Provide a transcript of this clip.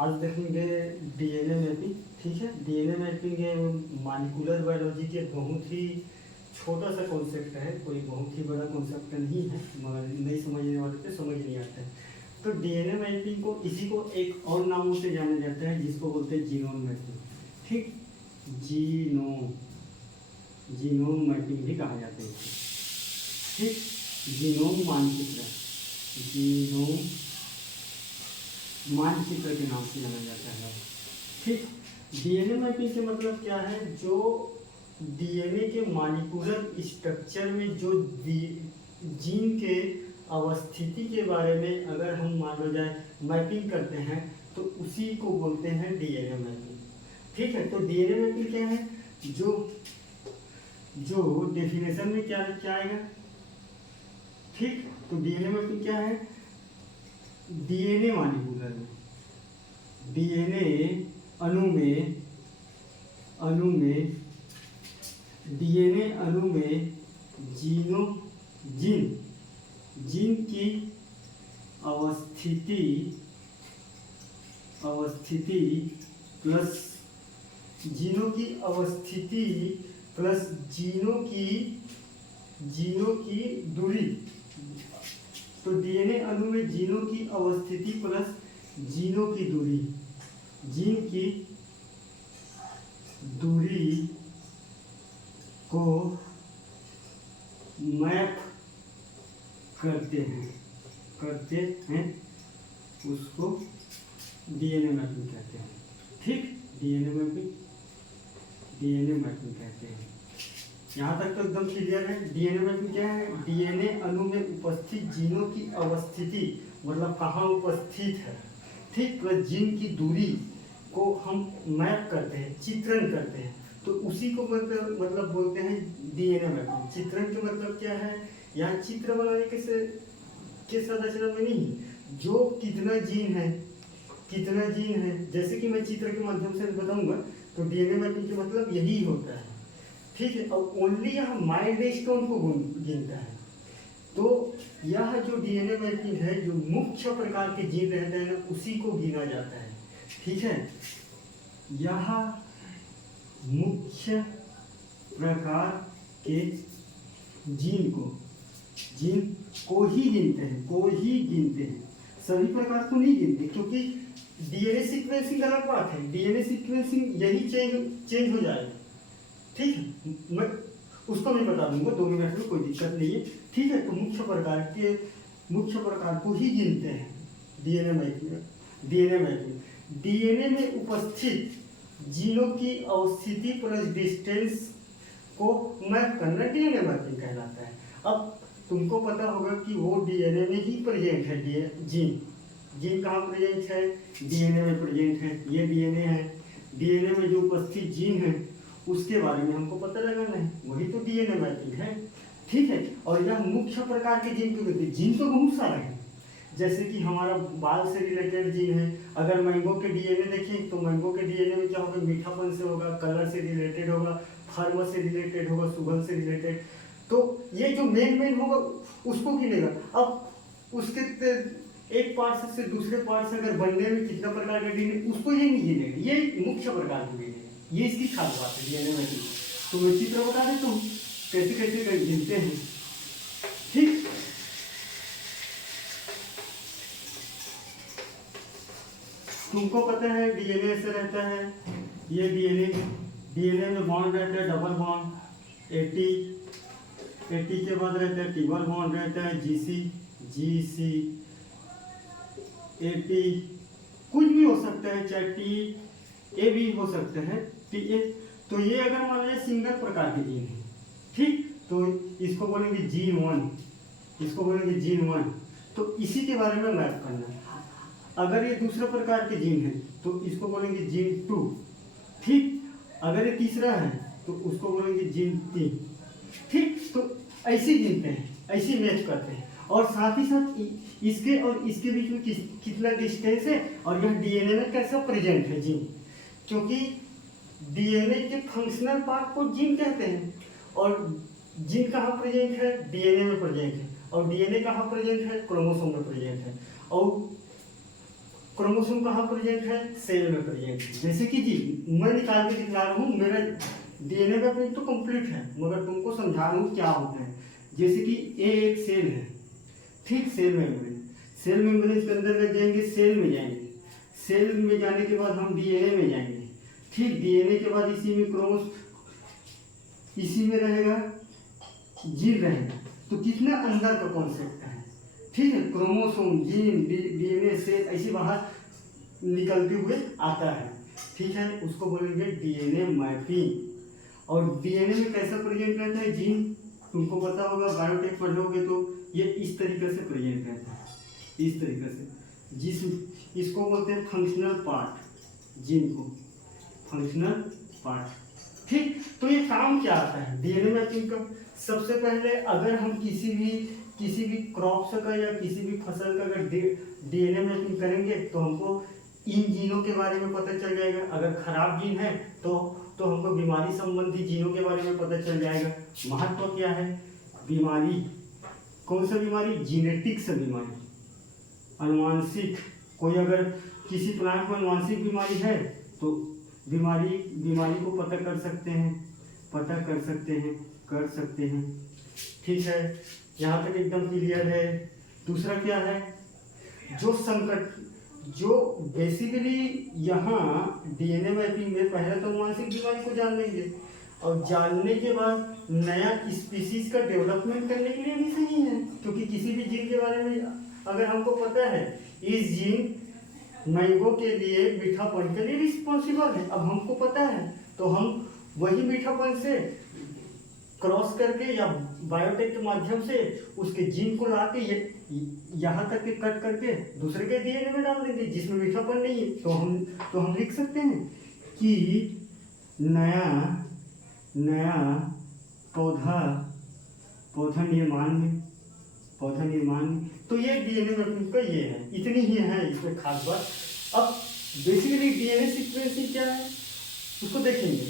आज देखेंगे DNA mapping. ठीक है, डीएनए मैपिंग मॉलिक्यूलर बायोलॉजी के बहुत ही छोटा सा कॉन्सेप्ट है, कोई बहुत ही बड़ा कॉन्सेप्ट नहीं है, मगर नहीं समझने वाले पे समझ नहीं आता है। तो डीएनए मैपिंग को इसी को एक और नामों से जाना जाता है जिसको बोलते हैं जीनोम मैपिंग। ठीक, जीनोम मैपिंग भी कहा जाता है। ठीक, जीनोम मानचित्र, जीनोम मानचित्र के नाम से जाना जाता है। ठीक, डीएनए मैपिंग से मतलब क्या है, जो डीएनए के मॉलिक्यूलर स्ट्रक्चर में जो जीन के अवस्थिति के बारे में अगर हम मान लो जाए मैपिंग करते हैं तो उसी को बोलते हैं डीएनए मैपिंग। ठीक है, तो डीएनए मैपिंग क्या है, जो डेफिनेशन में क्या क्या आएगा। ठीक, तो डीएनए मैपिंग क्या है, डीएनए मॉलिक्यूलर में, डीएनए अणु में डीएनए अणु में जीन की अवस्थिति प्लस जीनों की अवस्थिति प्लस जीनों की दूरी। तो डीएनए अणु में जीनों की अवस्थिति प्लस जीनों की दूरी, जीन की दूरी को मैप करते हैं उसको डीएनए मैपिंग कहते हैं। ठीक, डीएनए मैपिंग कहते हैं। यहाँ तक तो एकदम क्लियर है। डीएनए मैपिंग क्या है, डीएनए अणु में उपस्थित जीनों की अवस्थिति मतलब कहाँ उपस्थित है, ठीक, प्लस जीन की दूरी को हम मैप करते हैं, चित्रण करते हैं, तो उसी को मतलब बोलते हैं डीएनए मैपिंग। चित्रण का मतलब क्या है, यहाँ चित्र बनाने के संरचना में नहीं, जो कितना जीन है जैसे कि मैं चित्र के माध्यम से बताऊंगा, तो डीएनए मैपिंग का मतलब यही होता है। ठीक है, और ओनली यह माइलस्टोन को गिनता है। तो यह जो डीएनए मैपिंग है, जो मुख्य प्रकार के जीन रहते हैं ना, उसी को गिना जाता है। ठीक है, यह मुख्य प्रकार के जीन को ही गिनते हैं, सभी प्रकार को नहीं गिनते, क्योंकि डीएनए सीक्वेंसिंग अलग बात है। डीएनए सीक्वेंसिंग यही चेंज हो जाएगा। ठीक है, मैं उसको भी बता दूंगा 2 मिनट में, कोई दिक्कत नहीं है। ठीक है, तो मुख्य प्रकार को ही गिनते हैं डीएनए मैपिंग। डीएनए में उपस्थित जीनों की अवस्थिति प्लस डिस्टेंस को मैप करना डीएनए मैपिंग कहलाता है। अब तुमको पता होगा कि वो डीएनए में ही प्रेजेंट है, जीन कहाँ प्रेजेंट है, डीएनए में प्रेजेंट है। ये डीएनए है, डीएनए में जो उपस्थित जीन है उसके बारे में हमको पता लगाना है, वही तो डीएनए मैपिंग है। ठीक है, और यह मुख्य प्रकार के जीन को कहते हैं। जीन तो बहुत सारे हैं, जैसे कि हमारा बाल से रिलेटेड जीन है। अगर मैंगो के डीएनए देखें तो मैंगो के डीएनए में क्या होगा, मीठापन से होगा, कलर से रिलेटेड होगा, फर्म से रिलेटेड होगा, सुगंध से रिलेटेड। तो ये जो मेन होगा उसको गिनेगा। अब उसके एक पार्ट से दूसरे पार्ट से अगर बनने में कितना प्रकार का डीएनए, उसको ये नहीं गिनेगा, ये मुख्य प्रकार को गिनेगा। ये इसकी खास बात है डीएनए में। तो मैं चित्र बता देता हूँ कैसे गिनते हैं। ठीक, तुमको पता है डीएनए से रहता है, ये डीएनए में बॉन्ड रहता है, डबल बॉन्ड 80 के बाद रहता है ट्रिपल बॉन्ड रहता है, जीसी 80 कुछ भी हो सकता है, चाहे टी ए भी हो सकता है, टी ए। तो ये अगर मान लीजिए सिंगल प्रकार के जीन है, ठीक, तो इसको बोलेंगे जीन 1, तो इसी के बारे में मैप करना। अगर ये दूसरे प्रकार के जीन है तो इसको बोलेंगे जीन 2। ठीक, अगर ये तीसरा है तो उसको बोलेंगे जीन 3। ठीक, तो ऐसे गिनते हैं, ऐसे मैच करते हैं। और साथ ही साथ इसके और इसके बीच में कितना डिस्टेंस है, और यह डीएनए में कैसा प्रेजेंट है जीन, क्योंकि डीएनए के फंक्शनल पार्ट को जीन कहते हैं। और जीन कहाँ प्रेजेंट है, डीएनए में प्रेजेंट है, और डीएनए कहाँ प्रेजेंट है, क्रोमोसोम में प्रेजेंट है। और क्रोमोसोम कहाँ प्रेजेंट है? सेल में प्रेजेंट है। जैसे कि जी मैं निकाल के दिखला रहा हूँ, मेरा डीएनए का पेज तो कंप्लीट है, मगर तुमको समझा रहा हूँ क्या होता है। जैसे कि ये एक सेल है, ठीक, सेल मेम्ब्रेन, सेल मेम्ब्रेन के अंदर लग जाएंगे, सेल में जाएंगे, सेल में जाने के बाद हम डीएनए में जाएंगे, ठीक, डीएनए के बाद इसी में रहेगा जीन रहेगा। तो कितना अंदर का कॉन्सेप्ट है, ठीक है, क्रोमोसोम, जीन, डीएनए, सेल ऐसे बाहर निकलते हुए आता है, ठीक है, उसको बोलेंगे डीएनए मैपिंग। और डीएनए में कैसा प्रेजेंट रहता है जीन, तुमको पता होगा, बायोटेक पढ़ोगे तो ये इस तरीके से प्रेजेंट रहता है, इस तरीके से, इसको बोलते हैं फंक्शनल पार्ट, जीन को फंक्शनल पार्ट, ठीक। तो ये काम क्या आता है डीएनए मैपिंग का? सबसे पहले अगर हम किसी भी क्रॉप्स का या किसी भी फसल का अगर डीएनए मैपिंग करेंगे तो हमको इन जीनों के बारे में पता चल जाएगा। अगर खराब जीन है तो हमको बीमारी संबंधी जीनों के बारे में पता चल जाएगा। महत्व क्या है? बीमारी, कौन सा बीमारी? जीनेटिक्स बीमारी, अनुवांशिक, कोई अगर किसी प्लांट में अनुवांशिक बीमारी है तो बीमारी को पता कर सकते हैं, ठीक है, यहाँ तक एकदम क्लियर है। दूसरा क्या है? जो बेसिकली यहाँ डीएनए मैपिंग में पहले तो अनुवांशिक बीमारी को जान लेंगे, और जानने के बाद नया स्पीसीज का डेवलपमेंट करने के लिए भी सही है, क्योंकि किसी भी जीन के बारे में अगर हमको पता है इस जीन मैंगो के लिए मीठापन के लिए रिस्पॉन्सिबल है, अब हमको पता है तो हम वही मीठापन से क्रॉस करके या बायोटेक के माध्यम से उसके जीन को ला के यहाँ तक के कट करके दूसरे के डीएनए में डाल देंगे जिसमें मीठापन नहीं है। तो हम लिख सकते हैं कि नया पौधा निर्माण में तो ये डीएनए मैपिंग का ये है, इतनी ही है इसमें खास बात। अब बेसिकली डीएनए सीक्वेंसिंग क्या है उसको देखेंगे।